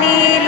need.